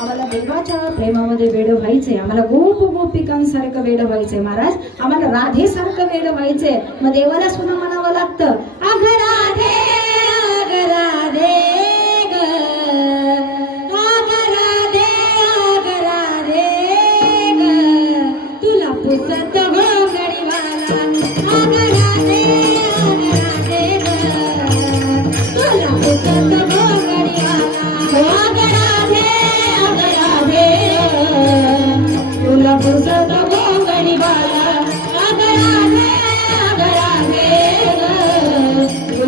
आम्हाला देवाच्या प्रेमामध्ये वेळ व्हायचंय. आम्हाला गोप गोपिकांसारखं वेळ व्हायचंय महाराज. आम्हाला राधेसारखं वेळ व्हायचंय. मग देवाला सुद्धा म्हणावं लागतं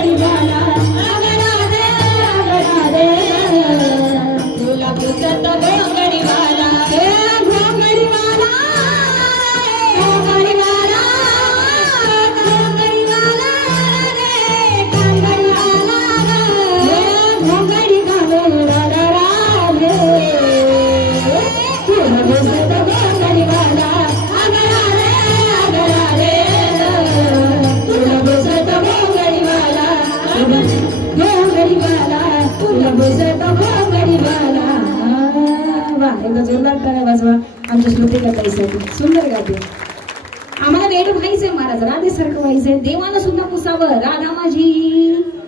Daddy, एकदा जोरदार टाळ्या वाजवा आमच्या श्रुतीला ताईसाठी सुंदर गाते आम्हाला वेळ व्हायचंय महाराज राधेसारखं व्हायचंय देवाला सुद्धा पुसावं राधा माझी